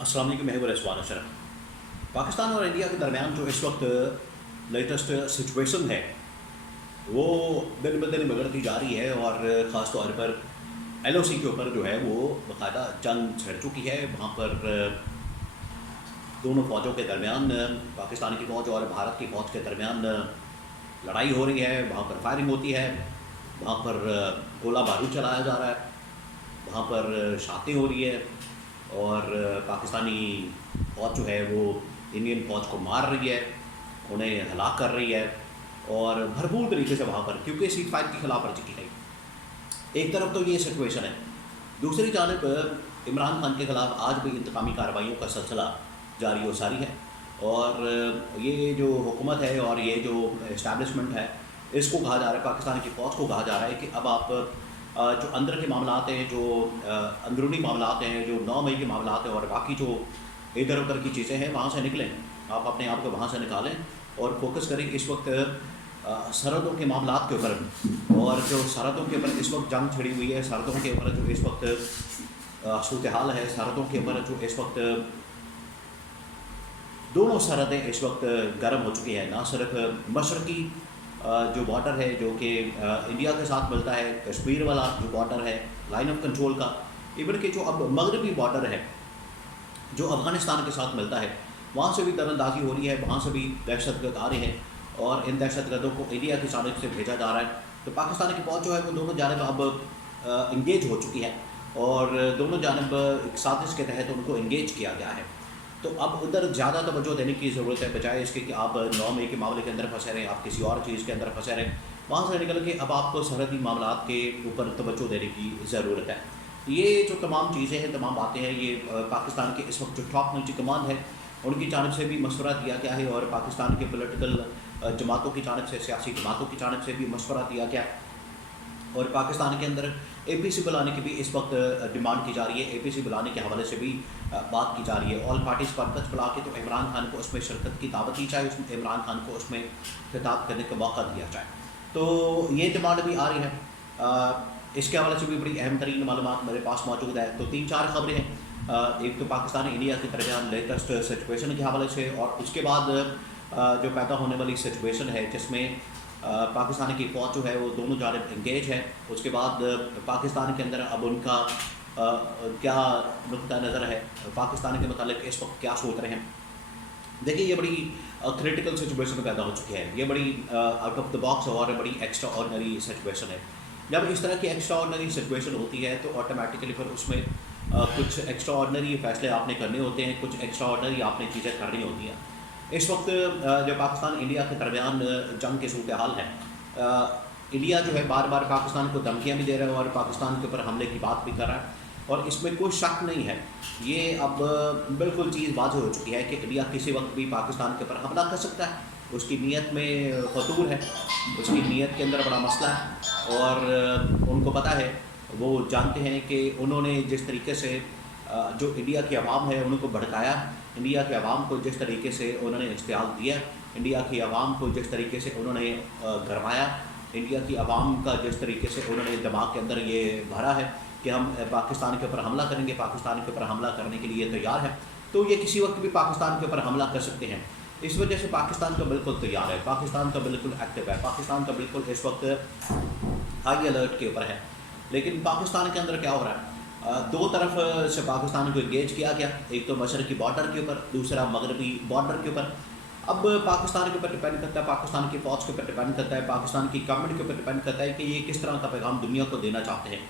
السلام علیکم، میں ہوں رضوان اشرف۔ پاکستان اور انڈیا کے درمیان جو اس وقت لیٹسٹ سچویشن ہے وہ دن بدن بگڑتی جا رہی ہے، اور خاص طور پر ایل او سی کے اوپر جو ہے وہ باقاعدہ جنگ چھڑ چکی ہے۔ وہاں پر دونوں فوجوں کے درمیان، پاکستان کی فوج اور بھارت کی فوج کے درمیان لڑائی ہو رہی ہے، وہاں پر فائرنگ ہوتی ہے، وہاں پر گولہ بارود چلایا جا رہا ہے، وہاں پر شاتیں ہو رہی ہے، اور پاکستانی فوج جو ہے وہ انڈین فوج کو مار رہی ہے، انہیں ہلاک کر رہی ہے، اور بھرپور طریقے سے وہاں پر، کیونکہ سیز فائر کی خلاف ورزی کی گئی۔ ایک طرف تو یہ سچویشن ہے، دوسری جانب عمران خان کے خلاف آج بھی انتقامی کارروائیوں کا سلسلہ جاری و ساری ہے، اور یہ جو حکومت ہے اور یہ جو اسٹیبلشمنٹ ہے، اس کو کہا جا رہا ہے، پاکستان کی فوج کو کہا جا رہا ہے کہ اب آپ جو اندر کے معاملات ہیں، جو اندرونی معاملات ہیں، جو 9 مئی کے معاملات ہیں، اور باقی جو ادھر ادھر کی چیزیں ہیں، وہاں سے نکلیں، آپ اپنے آپ کو وہاں سے نکالیں اور فوکس کریں اس وقت سرحدوں کے معاملات کے اوپر، اور جو سرحدوں کے اوپر اس وقت جنگ چھڑی ہوئی ہے، سرحدوں کے اوپر جو اس وقت صورتحال ہے، سرحدوں کے اوپر جو اس وقت دونوں سرحدیں اس وقت گرم ہو چکی ہیں، نہ صرف مشرقی جو بارڈر ہے جو کہ انڈیا کے ساتھ ملتا ہے، کشمیر والا جو بارڈر ہے لائن آف کنٹرول کا، ایون کہ جو اب مغربی بارڈر ہے جو افغانستان کے ساتھ ملتا ہے، وہاں سے بھی در اندازی ہو رہی ہے، وہاں سے بھی دہشت گرد آ رہے ہیں، اور ان دہشت گردوں کو انڈیا کی جانب سے بھیجا جا رہا ہے۔ تو پاکستان کی فوج جو ہے وہ دونوں جانب اب انگیج ہو چکی ہے، اور دونوں جانب ایک سازش کے تحت ان کو انگیج کیا گیا ہے۔ تو اب ادھر زیادہ توجہ دینے کی ضرورت ہے، بجائے اس کے کہ آپ 9 مئی کے معاملے کے اندر پھنسے رہیں، آپ کسی اور چیز کے اندر پھنسے رہیں، وہاں سے نکل کے اب آپ کو سرحدی معاملات کے اوپر توجہ دینے کی ضرورت ہے۔ یہ جو تمام چیزیں ہیں، تمام باتیں ہیں، یہ پاکستان کے اس وقت جو ٹاپ ملٹری کمانڈ ہے ان کی جانب سے بھی مشورہ دیا گیا ہے، اور پاکستان کے پولیٹیکل جماعتوں کی جانب سے، سیاسی جماعتوں کی جانب سے بھی مشورہ دیا گیا ہے، اور پاکستان کے اندر اے پی سی بلانے کی بھی اس وقت ڈیمانڈ کی جا رہی ہے۔ اے پی سی بلانے کے حوالے سے بھی بات کی جا رہی ہے، آل پارٹیز کانفرنس بلا کے تو عمران خان کو اس میں شرکت کی دعوت دی جائے، اس میں عمران خان کو اس میں خطاب کرنے کا موقع دیا جائے، تو یہ ڈیمانڈ بھی آ رہی ہے۔ اس کے حوالے سے بھی بڑی اہم ترین معلومات میرے پاس موجود ہے، تو 3-4 خبریں ہیں۔ ایک تو پاکستان انڈیا کے درمیان لیٹسٹ سچویشن کے حوالے سے، اور اس کے بعد جو پیدا ہونے والی سچویشن ہے جس میں پاکستان کی فوج جو ہے وہ دونوں جانب انگیج ہے، اس کے بعد پاکستان کے اندر اب ان کا کیا نقطہ نظر ہے، پاکستان کے متعلق اس وقت کیا سوچ رہے ہیں۔ دیکھیے، یہ بڑی کریٹیکل سچویشن پیدا ہو چکی ہے، یہ بڑی آؤٹ آف دا باکس اور بڑی ایکسٹرا آرڈنری سچویشن ہے۔ جب اس طرح کی ایکسٹرا آرڈنری سچویشن ہوتی ہے تو آٹومیٹیکلی پھر اس میں کچھ ایکسٹرا آرڈنری فیصلے آپ نے کرنے ہوتے ہیں، کچھ ایکسٹرا آرڈنری آپ نے چیزیں کرنی ہوتی ہیں۔ اس وقت جو پاکستان انڈیا کے درمیان جنگ کی صورتحال ہے، انڈیا جو ہے بار بار پاکستان کو دھمکیاں بھی دے رہا ہے اور پاکستان کے اوپر حملے کی بات بھی کر رہا ہے، اور اس میں کوئی شک نہیں ہے، یہ اب بالکل چیز واضح ہو چکی ہے کہ انڈیا کسی وقت بھی پاکستان کے اوپر حملہ کر سکتا ہے۔ اس کی نیت میں فطور ہے، اس کی نیت کے اندر بڑا مسئلہ ہے، اور ان کو پتہ ہے، وہ جانتے ہیں کہ انہوں نے جس طریقے سے جو انڈیا کی عوام ہے ان کو بھڑکایا، انڈیا کی عوام کو جس طریقے سے انہوں نے اشتعال دیا، انڈیا کی عوام کو جس طریقے سے انہوں نے گرمایا، انڈیا کی عوام کا جس طریقے سے انہوں نے دماغ کے اندر یہ بھرا ہے کہ ہم پاکستان کے اوپر حملہ کریں گے، پاکستان کے اوپر حملہ کرنے کے لیے تیار ہے، تو یہ کسی وقت بھی پاکستان کے اوپر حملہ کر سکتے ہیں۔ اس وجہ سے پاکستان تو بالکل تیار ہے، پاکستان تو بالکل ایکٹیو ہے، پاکستان تو بالکل اس وقت ہائی الرٹ کے اوپر ہے۔ لیکن پاکستان کے اندر کیا ہو رہا ہے، دو طرف سے پاکستان کو انگیج کیا گیا، ایک تو مشرقی بارڈر کے اوپر، دوسرا مغربی بارڈر کے اوپر۔ اب پاکستان کے اوپر ڈپینڈ کرتا ہے، پاکستان کی فوج کے اوپر ڈپینڈ کرتا ہے، پاکستان کی گورنمنٹ کے اوپر ڈپینڈ کرتا ہے کہ یہ کس طرح کا پیغام دنیا کو دینا چاہتے ہیں۔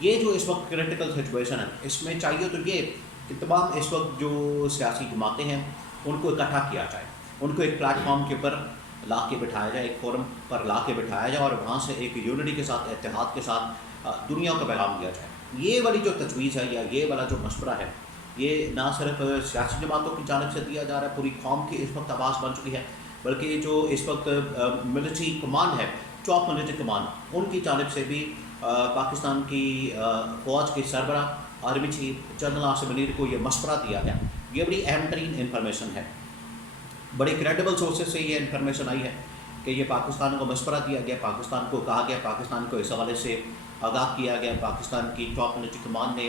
یہ جو اس وقت کریٹیکل سچویشن ہے، اس میں چاہیے تو یہ کہ تمام اس وقت جو سیاسی جماعتیں ہیں ان کو اکٹھا کیا جائے، ان کو ایک پلیٹ فارم کے اوپر لا کے بٹھایا جائے، ایک فورم پر لا کے بٹھایا جائے، اور وہاں سے ایک یونٹی کے ساتھ، اتحاد کے ساتھ دنیا کو پیغام دیا جائے۔ یہ والی جو تجویز ہے یا یہ والا جو مشورہ ہے، یہ نہ صرف سیاسی جماعتوں کی جانب سے دیا جا رہا ہے، پوری قوم کی اس وقت آواز بن چکی ہے، بلکہ جو اس وقت ملٹری کمانڈ ہے، ٹاپ ملٹری کمانڈ، ان کی جانب سے بھی پاکستان کی فوج کے سربراہ army chief general Asim Munir کو یہ مشورہ دیا گیا۔ یہ بڑی اہم ترین انفارمیشن ہے، بڑی کریڈیبل سورسز سے یہ انفارمیشن آئی ہے کہ یہ پاکستان کو مشورہ دیا گیا، پاکستان کو کہا گیا، پاکستان کو اس حوالے سے آگاہ کیا گیا، پاکستان کی ٹاپ ملٹری کمانڈ نے